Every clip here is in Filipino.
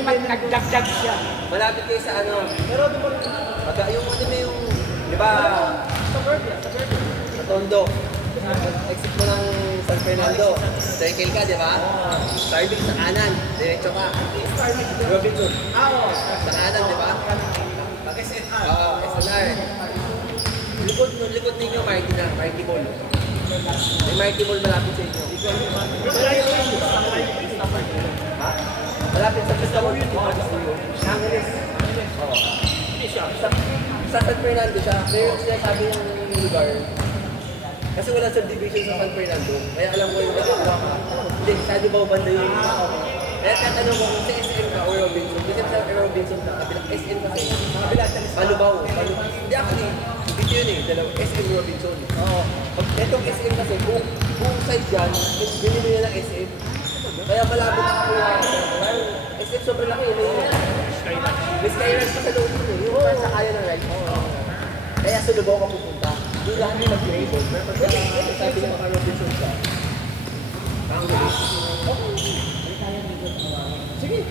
Nagdagdag siya. Malapit kayo sa ano. Pero di ba yung ano na yung, di ba? Sa Verde. Sa Tondo. Exit mo ng San Fernando. Cycle ka, di ba? Starving sa kanan. Diretso ka. Robinson. Sa kanan, di ba? SNR. Oo, SNR. Likod ninyo, Marky Mall. May Marky Mall malapit sa inyo. Ha? Malapit sa Pista Mall. Angeles. Oo. Sa San Fernando siya. Pero yung sinasabi ng lugar, kasi wala subdivision sa San Fernando. Kaya alam ko yung nagkakawa ka. Hindi, saan ba banda yung kaya tatanong ko kung sa SM ka o Robinson. Kasi sa Robinson ka, kabilang SM kasi. Palubaw. Hindi actually, ito yun eh. Dalawang SM Robinson. Oo. Itong SM kasi, kung side dyan, binili nila ng SM. Kaya malabo na ako yung SM sobrang laki yun. May Skyline pa sa loob yun eh. Yung parang sa kaya ng ride. Kaya sa Lubaw ka pupunta. Doon lang yung mag-grade. Pero sabi ng mga Robinson ka. Angeles. Sige.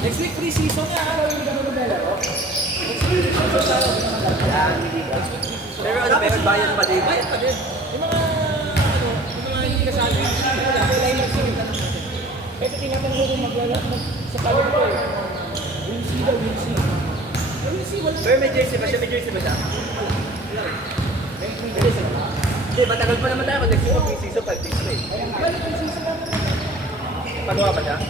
Next week, free season nga. Pero ano, meron bayan pa din. Bayad pa din. Yung mga, hindi kasali. Kailangan mag-singit na naman. Kasi tinatanong ko magwala sa power ko eh. Will see daw, will see. Will see, wala. Pero may jersey ba siya? May jersey ba siya? May jersey ba? Hindi, matagal pa naman tayo. Next week, free season, 5 days na eh. Wala free season naman. Pagawa ba siya?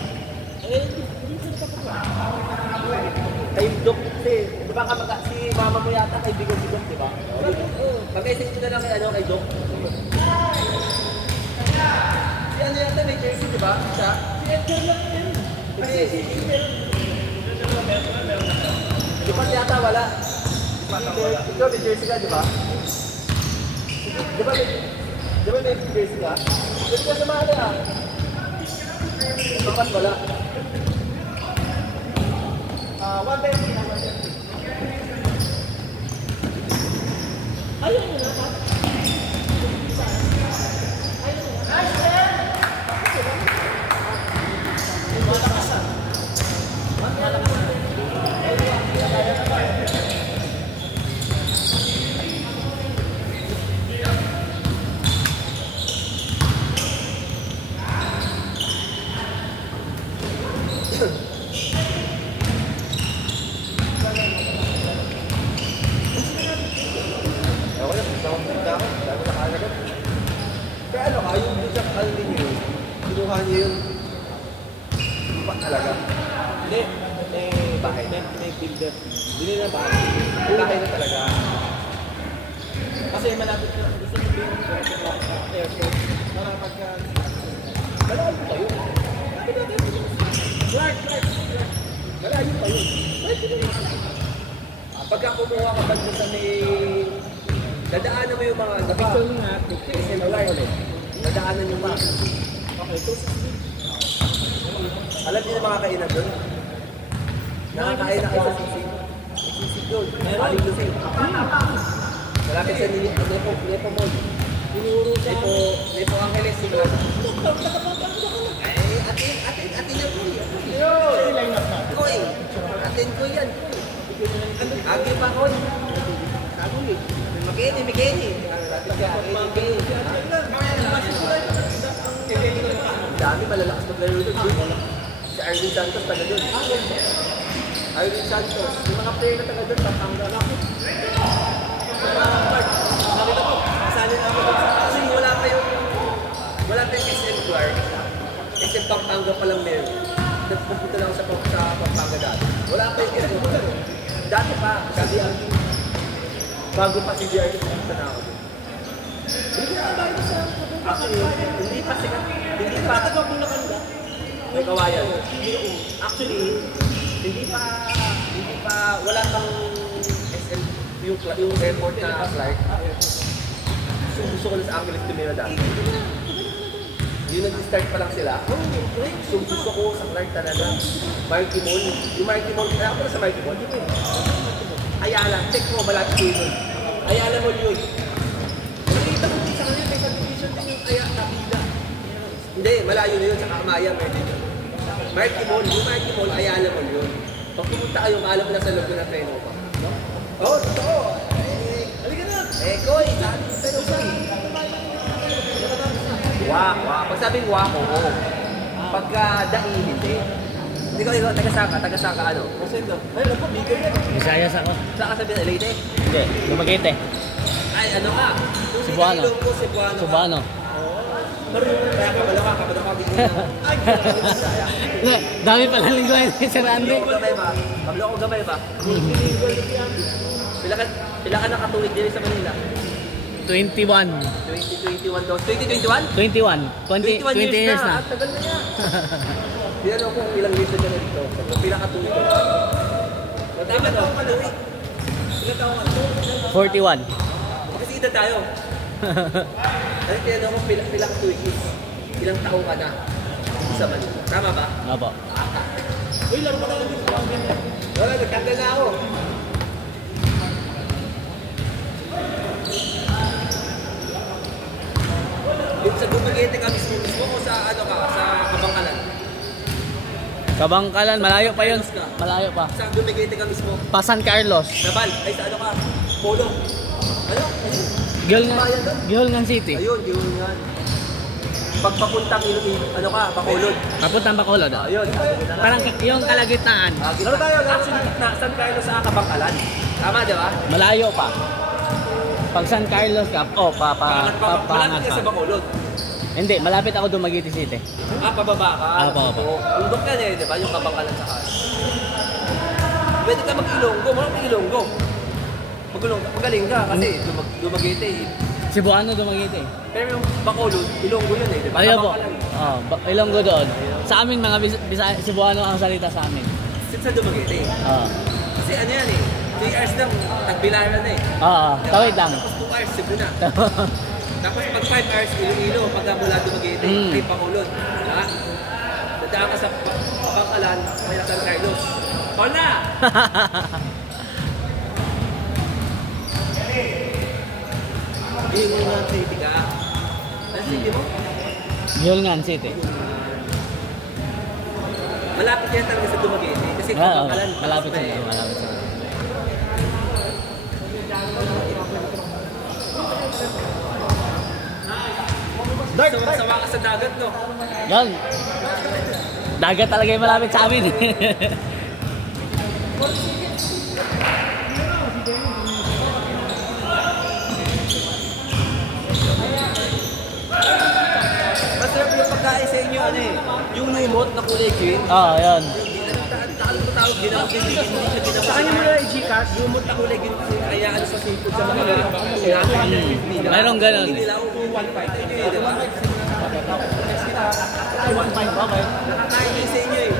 Kay Doc, kasi, di ba si mama mo yata kay Bigon, di ba? Pag-isip ko na lang kay Doc. Si ano yata may jersey, di ba? Siya? Si Edgar lang yun. Hindi. Di ba yata wala? Ikaw may jersey ka, di ba? Di ba may jersey ka? Di ba sa mga na? Bakas wala. 120 na 120. Ayaw nyo na, ha? Ayaw nyo na. Malakasan. Malakasan. Kaya ano ka, yung Jack Alvin yun, kinuha niya yung pa talaga. Hindi, may builder. Hindi na bahay. Bahay na talaga. Kasi malapit na, gusto nyo airport. Para pagka... Malayo pa yun. Clark. Malayo pa yun. Pagka kumuha ka ba sa may... Dadaanan mo yung mga Picture mo nga, picture mo ulit. Dadaanan yung mga... Okay, ito sa speed. Alam niyo na mga kainan doon? Nakakain na kayo sa sisig. Sisig doon. Aling Luzon. Malapit sa Nepo Mall. Tinuro sa... Nepo Angeles. Atin na po yan. Koy. Atin ko yan. Agi pa ko. Sabi Mikeni. Dami malalakas maglaro doon. Si Arvin Santos taga doon. Arvin Santos. Yung mga player na taga doon, tatangga na ako. Nakita ko, kasali na ako doon. Kasi wala tayong SM Clark. SM Pampanga pa lang meron. Nagpupunta lang ako sa Pampanga dati. Wala pa yung SM Clark. Dati pa, sabi ang bago pa si DRT, pumunta na ako doon. Actually, hindi pa may kawayan. Actually, hindi pa wala pang SM yung airport na Clark. Gusto ko na sa Angeles tumira dati. Yung nag-start pa lang sila. Gusto ko sa Clark talaga. Marky Mall. Yung Marky Mall, kaya ako na sa Marky Mall. Ayala, check mo, malapit yun. Ayala Mall yun. Nakita ko sa kanila, may subdivision din yung Ayala, Kabila. Hindi, malayo na yun, saka Amaya, meron yun. Marky Mall, yung Marky Mall, Ayala Mall yun. Pag pumunta kayo, maalam mo na sa loob na treno pa. Oo, totoo. Halika na. Koy, sabi ko sa'yo, Koy. Wak. Pag sabing wak, oo. Pagka dai, hindi. Hindi ko, taga-saka, ano? Kasi ito, ay, alam ko, bigay yan. Visayas ako. Saan ka sabi na Leyte? Hindi, Dumaguete. Ay, ano ka? Cebuano. Cebuano. Kaya kabalo ka bigyan mo. Hindi, dami pala lingwahe ni Sir Andy. Kabalo ko gamay ba? Pila ka nakatuwid din sa Manila? 21. 2021 daw. 2021? 20 years na. Tagal na yan. Hindi ano kung ilang years na dyan dito. Pila ka tuwid. Ilan taong ka tuwid? 41. Kasi ito tayo. Kasi tinanong ko pila ka tuwid is ilang taong ka na sa Manila. Tama ba? Opo. Uy, laro ka na lang dito. Wala, nagtanggal na ako. Dito sa Dumaguete ka mismo o sa ano ka, sa Kabangkalan? Kabangkalan, malayo pa yun. Malayo pa. Sa Dumaguete ka mismo? Pa San Carlos. Nabal, ay sa ano ka? Polo. Ano? Giholngan City. Ayun, yun yan. Pagpapuntang ano ka, Bacolod. Papuntang Bacolod. Ayun. Parang yung kalagitnaan. Laro tayo, actually, San Carlos sa Kabangkalan. Tama, di ba? Malayo pa. Pag San Carlos ka, Malapit ka sa Bacolod. Hindi, malapit ako Dumaguete City. Pababa ka. Opo. Undok yan eh, di ba? Yung Kabangkalan sa kanan. Pwede ka mag-Ilonggo, mag-Ilonggo. Magaling ka kasi Dumaguete eh. Cebuano Dumaguete. Pero yung Bacolod, Ilonggo yun eh, di ba? Ayaw po. Ilonggo doon. Sa amin mga Cebuano ang salita sa amin. Sa Dumaguete. Kasi ano yan eh, 3 hours lang, tagbilaran na eh. Tawid lang. Tapos 2 hours, Cebu na. Tapos pag 5 hours, Iloilo, pagka mula Dumaguete, ay Bacolod. Ha? Dadaan ka sa Kabangkalan, may San Carlos. Call na! Giholngan City ka. Ano city mo? Giholngan City. Malapit yan talaga sa Dumaguete. Kasi Kabangkalan. Malapit sa malapit sa. Sawa ka sa dagat, no? Yan. Dagat talaga yung malapit sa amin. Masarap yung pagkain sa inyo, ano eh. Yung lumot na kulay green. Yan. Tawag ginawag din. Hindi siya ginawag. Sa kanya mo na yung G-card. Lumot na kulay green. Kaya ano sa seafood sa mga sinabi. Mayroong ganun. Inilaw. yung 1.5. Ito yung 1.5. Next kita. Ay, 1.5 ba? Okay. Nakakain sa inyo eh.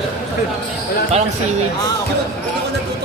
Parang seaweed. Okay. Hindi ko natutunan